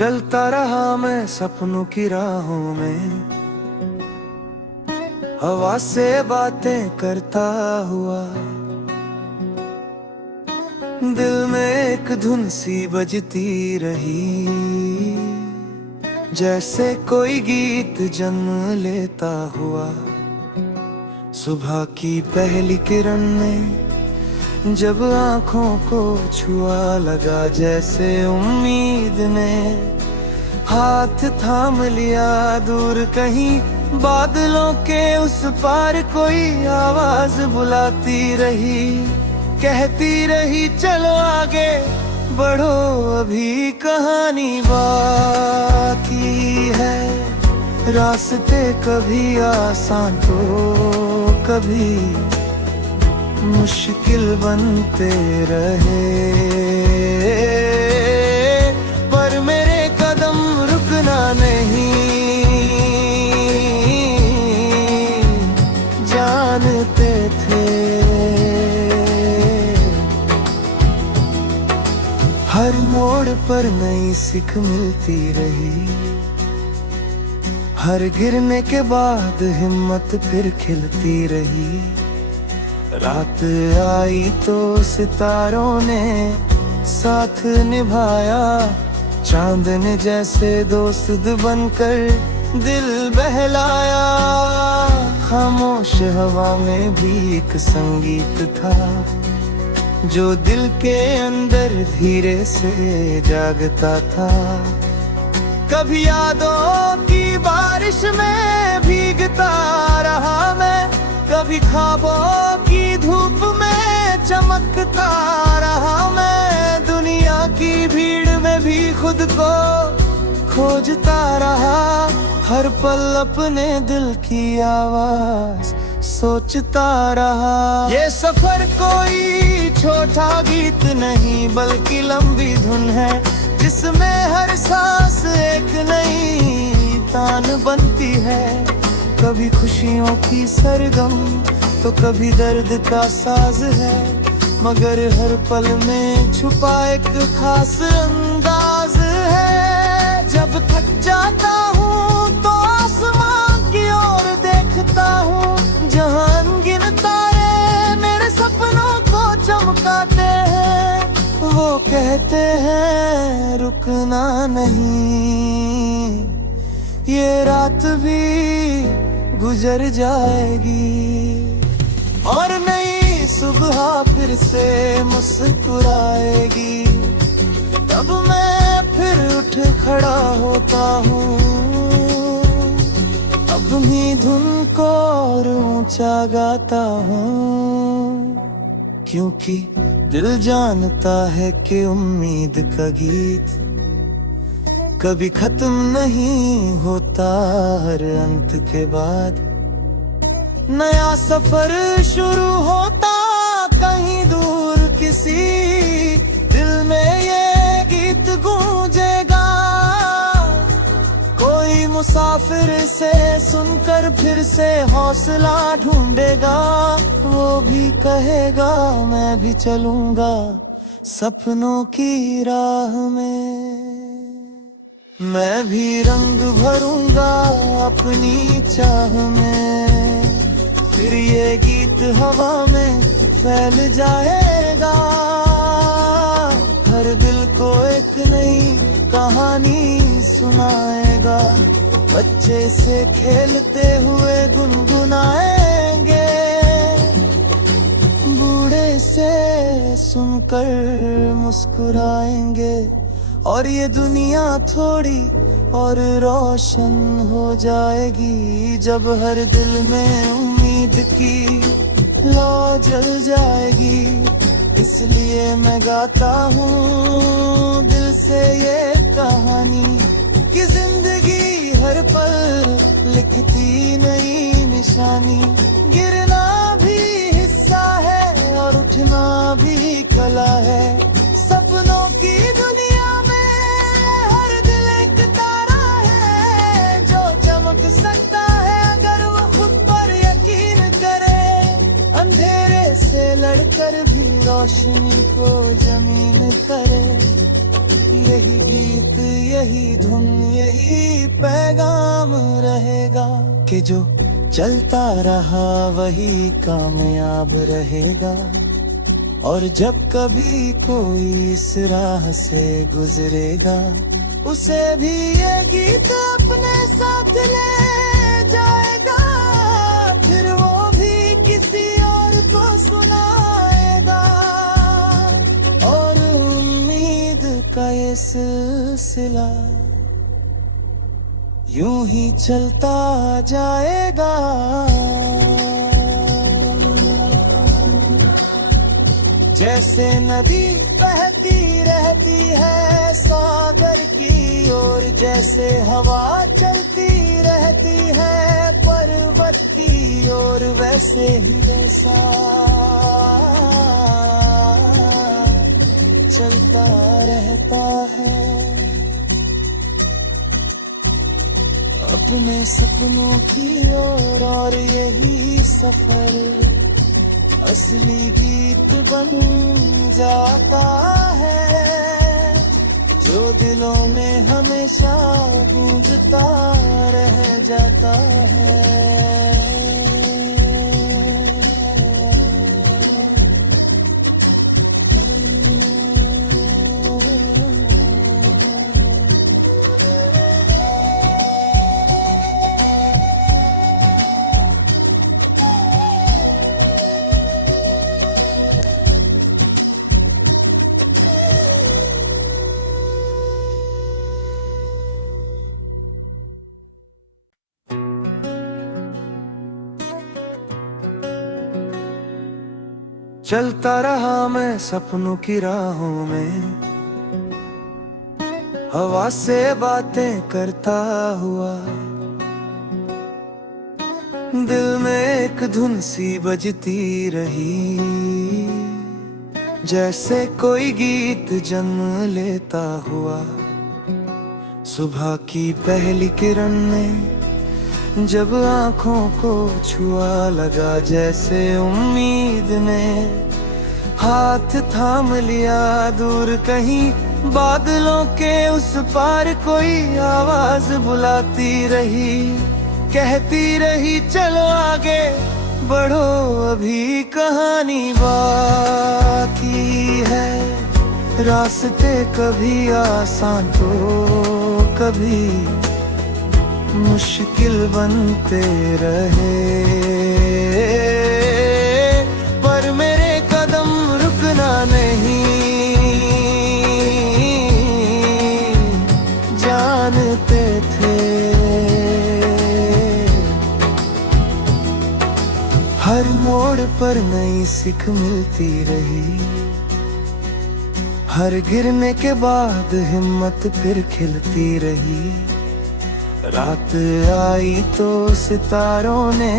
चलता रहा मैं सपनों की राहों में, हवा से बातें करता हुआ। दिल में एक धुन सी बजती रही, जैसे कोई गीत जन्म लेता हुआ। सुबह की पहली किरण ने जब आँखों को छुआ, लगा जैसे उम्मीद ने हाथ थाम लिया। दूर कहीं बादलों के उस पार कोई आवाज बुलाती रही, कहती रही चलो आगे बढ़ो, अभी कहानी बाकी है। रास्ते कभी आसान तो कभी मुश्किल बनते रहे, पर मेरे कदम रुकना नहीं जानते थे। हर मोड़ पर नई सीख मिलती रही, हर गिरने के बाद हिम्मत फिर खिलती रही। रात आई तो सितारों ने साथ निभाया, चांद ने जैसे दोस्त बनकर दिल बहलाया। खामोश हवा में भी एक संगीत था, जो दिल के अंदर धीरे से जागता था। कभी यादों की बारिश में भीगता रहा मैं, कभी ख्वाबों की धूप में चमकता रहा मैं। दुनिया की भीड़ में भी खुद को खोजता रहा, हर पल अपने दिल की आवाज सोचता रहा। ये सफर कोई छोटा गीत नहीं, बल्कि लंबी धुन है, जिसमें हर सांस एक नई तान बनती है। कभी खुशियों की सरगम तो कभी दर्द का साज है, मगर हर पल में छुपा एक खास अंदाज है। जब थक जाता हूँ तो आसमान की ओर देखता हूँ, जहाँ अनगिन तारे मेरे सपनों को चमकाते हैं। वो कहते हैं रुकना नहीं, ये रात भी गुजर जाएगी और नई सुबह फिर से मुस्कुराएगी। तब मैं फिर उठ खड़ा होता हूँ, अपनी धुन को और ऊंचा गाता हूँ, क्योंकि दिल जानता है कि उम्मीद का गीत कभी खत्म नहीं होता। हर अंत के बाद नया सफर शुरू होता, कहीं दूर किसी दिल में ये गीत गूंजेगा। कोई मुसाफिर से सुनकर फिर से हौसला ढूंढेगा, वो भी कहेगा मैं भी चलूंगा सपनों की राह में। मैं भी रंग भरूंगा अपनी चाह में, फिर ये गीत हवा में फैल जाएगा। हर दिल को एक नई कहानी सुनाएगा, बच्चे से खेलते हुए गुनगुनाएंगे, बूढ़े से सुनकर मुस्कुराएंगे। और ये दुनिया थोड़ी और रोशन हो जाएगी, जब हर दिल में उम्मीद की लौ जल जाएगी। इसलिए मैं गाता हूँ दिल से ये कहानी, कि जिंदगी हर पल लिखती नई निशानी। गिरना भी हिस्सा है और उठना भी कला है, सपनों की दुनिया सकता है अगर वो खुद पर यकीन करे। अंधेरे से लड़कर भी रोशनी को जमीन करे। यही गीत, यही धुन, यही पैगाम रहेगा कि जो चलता रहा वही कामयाब रहेगा। और जब कभी कोई इस राह से गुजरेगा, उसे भी ये गीत अपने साथ ले जाएगा। फिर वो भी किसी और को सुनाएगा, और उम्मीद का ये सिलसिला यूं ही चलता जाएगा। जैसे नदी बहती रहती है सागर की ओर, जैसे हवा चलती रहती है पर्वत की ओर, वैसे ही ऐसा चलता रहता है अपने सपनों की ओर। और यही सफर असली गीत बन जाता है, जो दिलों में हमेशा गूंजता रह जाता है। चलता रहा मैं सपनों की राहों में, हवा से बातें करता हुआ। दिल में एक धुन सी बजती रही, जैसे कोई गीत जन्म लेता हुआ। सुबह की पहली किरण ने जब आँखों को छुआ, लगा जैसे उम्मीद ने हाथ थाम लिया। दूर कहीं बादलों के उस पार कोई आवाज बुलाती रही, कहती रही चलो आगे बढ़ो अभी कहानी बाकी है। रास्ते कभी आसान तो कभी मुश्किल बनते रहे, पर मेरे कदम रुकना नहीं जानते थे। हर मोड़ पर नई सीख मिलती रही, हर गिरने के बाद हिम्मत फिर खिलती रही। रात आई तो सितारों ने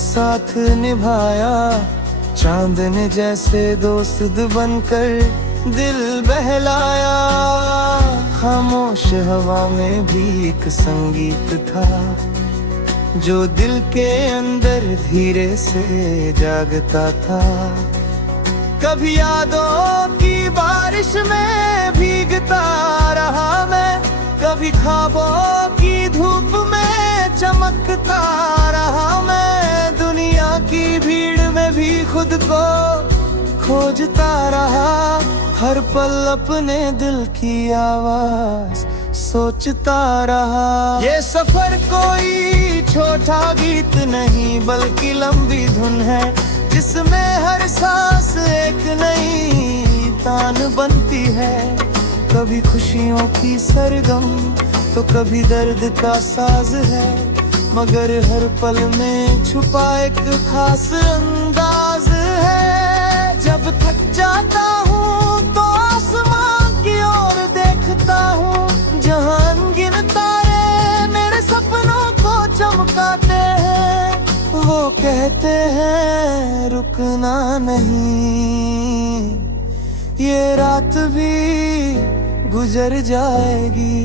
साथ निभाया, चांद ने जैसे दोस्त बनकर दिल बहलाया। खामोश हवा में भी एक संगीत था, जो दिल के अंदर धीरे से जागता था। कभी यादों की बारिश में भीगता रहा मैं, कभी ख्वाबों की धूप में चमकता रहा मैं। दुनिया की भीड़ में भी खुद को खोजता रहा, हर पल अपने दिल की आवाज सोचता रहा। ये सफर कोई छोटा गीत नहीं बल्कि लंबी धुन है, जिसमें हर सांस एक नई तान बनती है। कभी खुशियों की सरगम तो कभी दर्द का साज है, मगर हर पल में छुपा एक खास अंदाज है। जब थक जाता हूँ तो आसमान की ओर देखता हूँ, जहाँ अनगिन तारे मेरे सपनों को चमकाते हैं। वो कहते हैं रुकना नहीं, ये रात भी गुजर जाएगी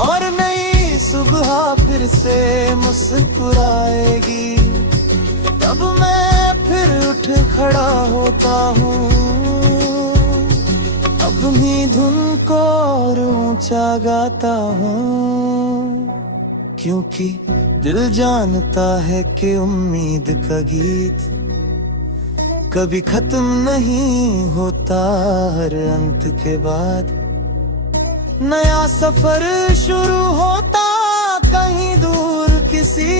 और नई सुबह फिर से मुस्कुराएगी। तब मैं फिर उठ खड़ा होता हूँ, अब अपनी धुन को और ऊंचा गाता हूँ, क्योंकि दिल जानता है कि उम्मीद का गीत कभी खत्म नहीं होता, हर अंत के बाद नया सफर शुरू होता। कहीं दूर किसी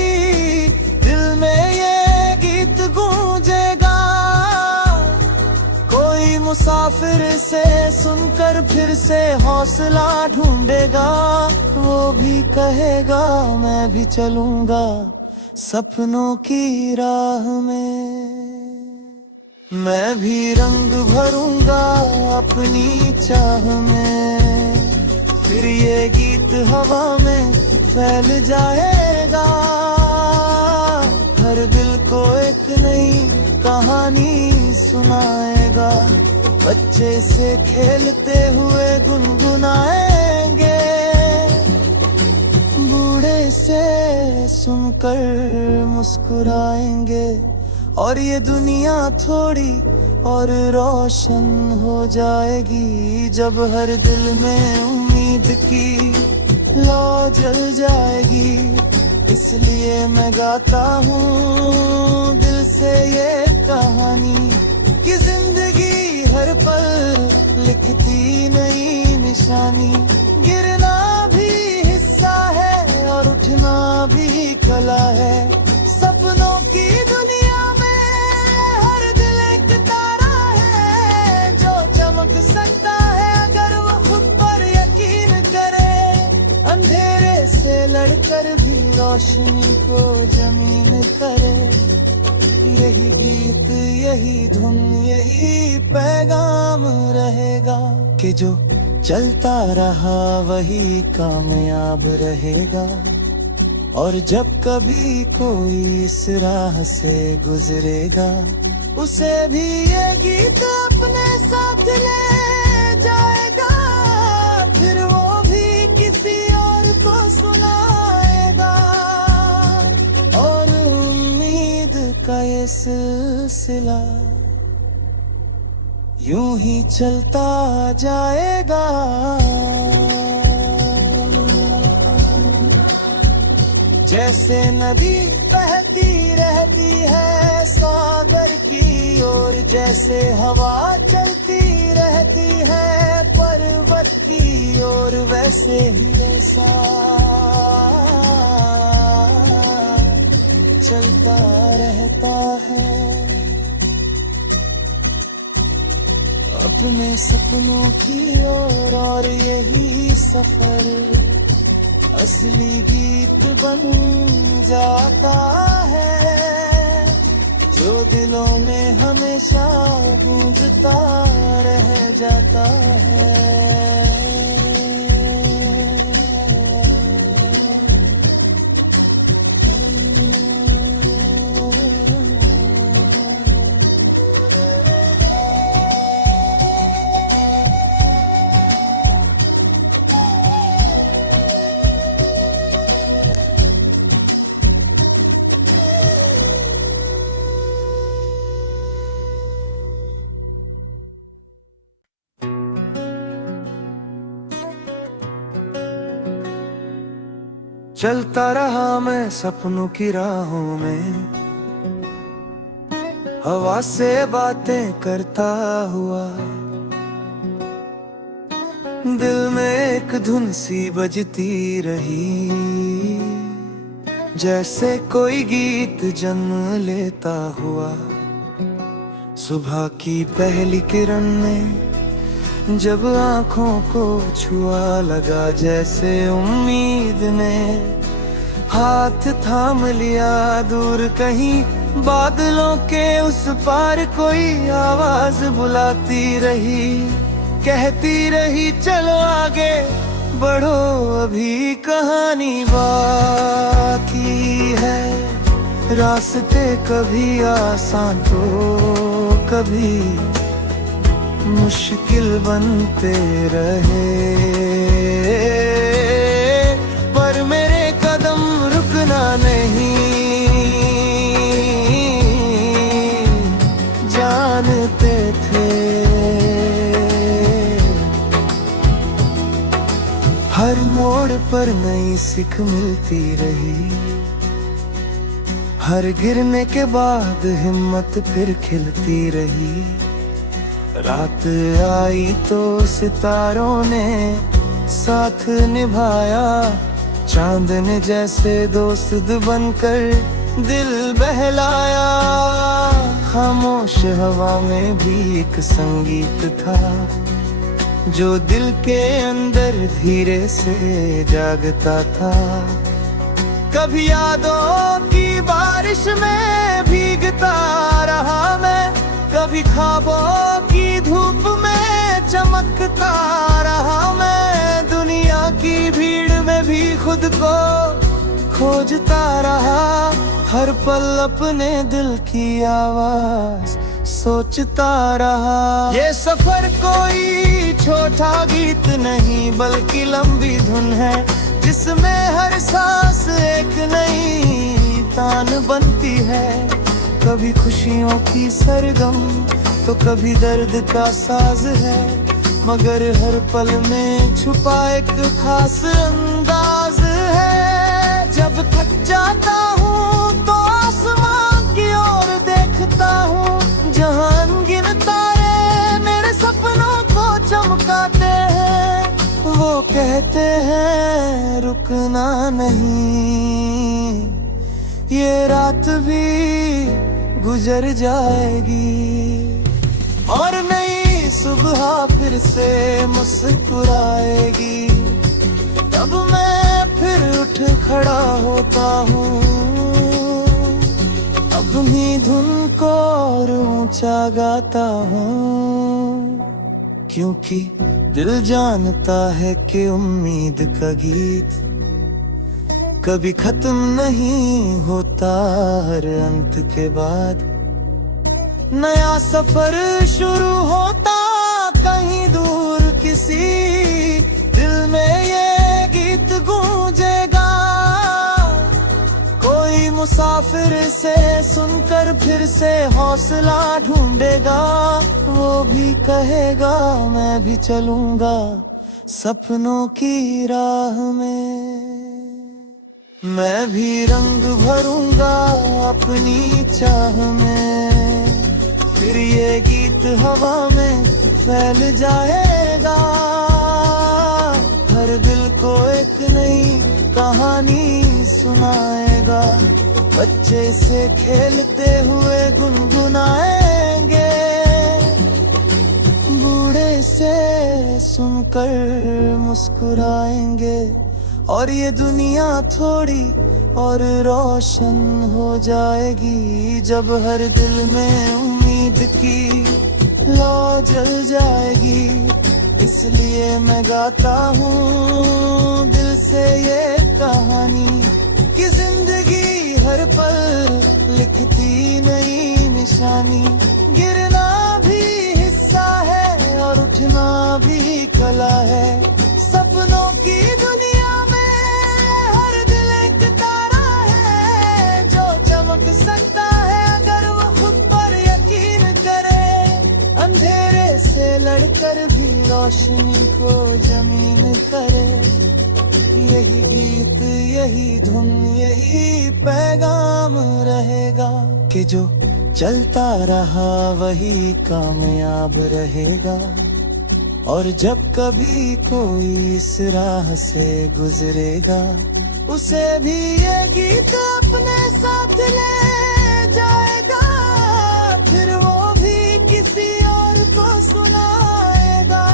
दिल में ये गीत गूंजेगा, कोई मुसाफिर से सुनकर फिर से हौसला ढूंढेगा। वो भी कहेगा मैं भी चलूंगा सपनों की राह में, मैं भी रंग भरूंगा अपनी चाह में, फिर ये गीत हवा में फैल जाएगा। हर दिल को एक नई कहानी सुनाएगा, बच्चे से खेलते हुए गुनगुनाएंगे, बूढ़े से सुनकर मुस्कुराएंगे, और ये दुनिया थोड़ी और रोशन हो जाएगी, जब हर दिल में उम्मीद की लौ जल जाएगी। इसलिए मैं गाता हूँ दिल से ये कहानी, कि जिंदगी हर पल लिखती नई निशानी, गिरना भी हिस्सा है और उठना भी कला है। सपनों की दुनिया में हर दिल एक तारा है, जो चमक सकता है अगर वो खुद पर यकीन करे। अंधेरे से लड़कर भी रोशनी को जमीन करे, यही गीत यही धुन यही पैगाम रहेगा, कि जो चलता रहा वही कामयाब रहेगा। और जब कभी कोई इस राह से गुजरेगा, उसे भी ये गीत अपने साथ ले जाएगा, फिर वो भी किसी और को सुनाएगा, और उम्मीद का ये सिलसिला यूं ही चलता जाएगा। जैसे नदी बहती रहती है सागर की ओर, जैसे हवा चलती रहती है पर्वत की ओर, वैसे ही ऐसा चलता रहता है अपने सपनों की ओर। और यही सफर असली गीत बन जाता है, जो दिलों में हमेशा गूंजता रह जाता है। चलता रहा मैं सपनों की राहों में, हवा से बातें करता हुआ, दिल में एक धुन सी बजती रही, जैसे कोई गीत जन्म लेता हुआ। सुबह की पहली किरण ने जब आँखों को छुआ, लगा जैसे उम्मीद ने हाथ थाम लिया। दूर कहीं बादलों के उस पार कोई आवाज बुलाती रही, कहती रही चलो आगे बढ़ो अभी कहानी बाकी है। रास्ते कभी आसान तो कभी मुश्किल बनते रहे, पर मेरे कदम रुकना नहीं जानते थे। पर नई सीख मिलती रही। हर गिरने के बाद हिम्मत फिर खिलती रही। रात आई तो सितारों ने साथ निभाया, चांद ने जैसे दोस्त बनकर दिल बहलाया। खामोश हवा में भी एक संगीत था, जो दिल के अंदर धीरे से जागता था। कभी यादों की बारिश में भीगता रहा मैं, कभी ख्वाबों की धूप में चमकता रहा मैं। दुनिया की भीड़ में भी खुद को खोजता रहा, हर पल अपने दिल की आवाज सोचता रहा। ये सफर कोई छोटा गीत नहीं बल्कि लंबी धुन है, जिसमें हर सांस एक नई तान बनती है। कभी खुशियों की सरगम तो कभी दर्द का साज है, मगर हर पल में छुपा एक खास अंदाज है। जब थक जाता हूँ तो आसमां की ओर देखता हूँ, जहां अनगिन तारे मेरे सपनों को चमकाते हैं। वो कहते हैं रुकना नहीं, ये रात भी गुजर जाएगी और नई सुबह फिर से मुस्कुराएगी। तब मैं फिर उठ खड़ा होता हूँ, अपनी धुन को और ऊंचा गाता हूँ, क्योंकि दिल जानता है कि उम्मीद का गीत कभी खत्म नहीं होता। हर अंत के बाद नया सफर शुरू होता, कहीं दूर किसी दिल में ये गीत गूंजेगा। कोई मुसाफिर से सुनकर फिर से हौसला ढूंढेगा। वो भी कहेगा मैं भी चलूंगा सपनों की राह में। मैं भी रंग भरूंगा अपनी चाह में, फिर ये गीत हवा में फैल जाएगा। हर दिल को एक नई कहानी सुनाएगा, बच्चे से खेलते हुए गुनगुनाएंगे, बूढ़े से सुनकर मुस्कुराएंगे। और ये दुनिया थोड़ी और रोशन हो जाएगी, जब हर दिल में उम्मीद की लौ जल जाएगी। इसलिए मैं गाता हूँ दिल से ये कहानी, कि जिंदगी हर पल लिखती नई निशानी। गिरना भी हिस्सा है और उठना भी कला है। सपनों की दुनिया में हर दिल एक तारा है, जो चमक सकता है अगर वो खुद पर यकीन करे। अंधेरे से लड़कर भी रोशनी को जमीन करे। यही गीत, यही धुन, यही पैगाम रहेगा, कि जो चलता रहा वही कामयाब रहेगा। और जब कभी कोई इस राह से गुजरेगा, उसे भी ये गीत अपने साथ ले जाएगा। फिर वो भी किसी और को सुनाएगा,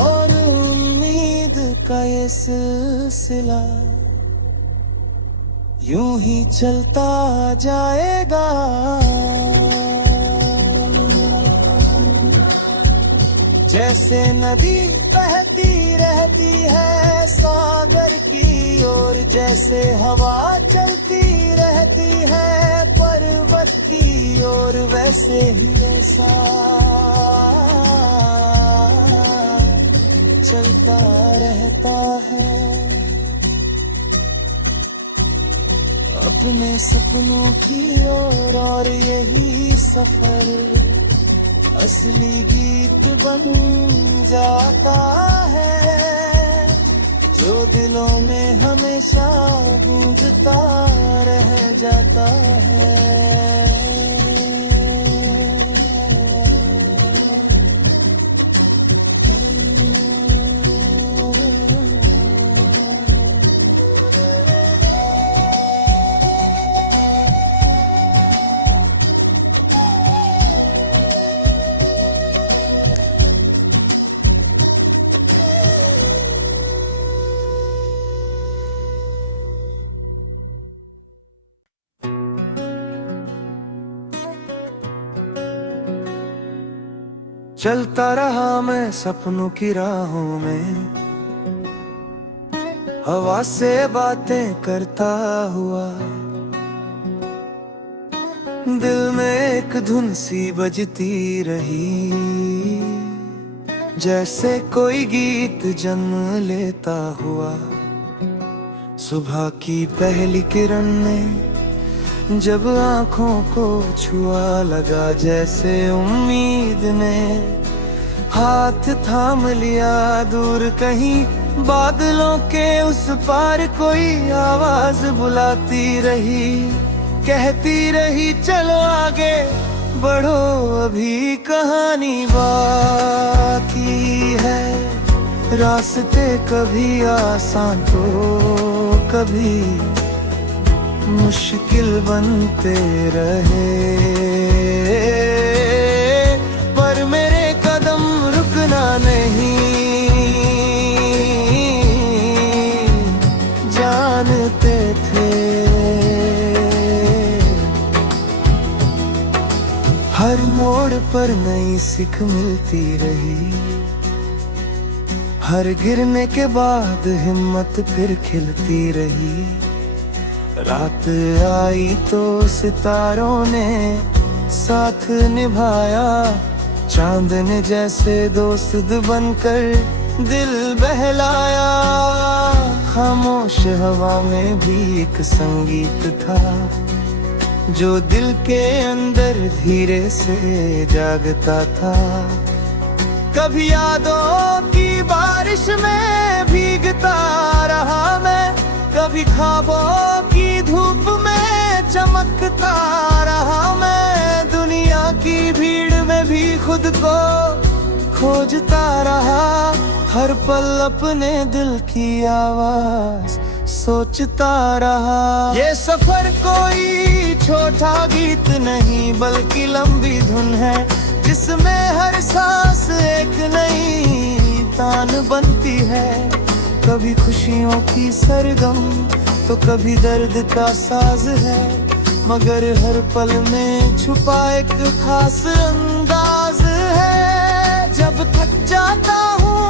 और उम्मीद का ये सिलसिला यूं ही चलता जाएगा। जैसे नदी बहती रहती है सागर की ओर, जैसे हवा चलती रहती है पर्वत की ओर, वैसे ही ऐसा चलता रहता है अपने सपनों की ओर। और यही सफर असली गीत बन जाता है, जो दिलों में हमेशा गूंजता रह जाता है। चलता रहा मैं सपनों की राहों में, हवा से बातें करता हुआ। दिल में एक धुन सी बजती रही, जैसे कोई गीत जन्म लेता हुआ। सुबह की पहली किरण ने जब आँखों को छुआ, लगा जैसे उम्मीद ने हाथ थाम लिया। दूर कहीं बादलों के उस पार कोई आवाज बुलाती रही, कहती रही चलो आगे बढ़ो, अभी कहानी बाकी है। रास्ते कभी आसान तो कभी मुश्किल बनते रहे, पर मेरे कदम रुकना नहीं जानते थे। हर मोड़ पर नई सीख मिलती रही, हर गिरने के बाद हिम्मत फिर खिलती रही। रात आई तो सितारों ने साथ निभाया, चांद ने जैसे दोस्त बनकर दिल बहलाया। खामोश हवा में भी एक संगीत था, जो दिल के अंदर धीरे से जागता था। कभी यादों की बारिश में भीगता रहा मैं, कभी ख्वाबों की धूप में चमकता रहा मैं। दुनिया की भीड़ में भी खुद को खोजता रहा, हर पल अपने दिल की आवाज सोचता रहा। ये सफर कोई छोटा गीत नहीं, बल्कि लंबी धुन है, जिसमें हर सांस एक नई तान बनती है। कभी खुशियों की सरगम तो कभी दर्द का साज है, मगर हर पल में छुपा एक खास अंदाज है। जब थक जाता हूँ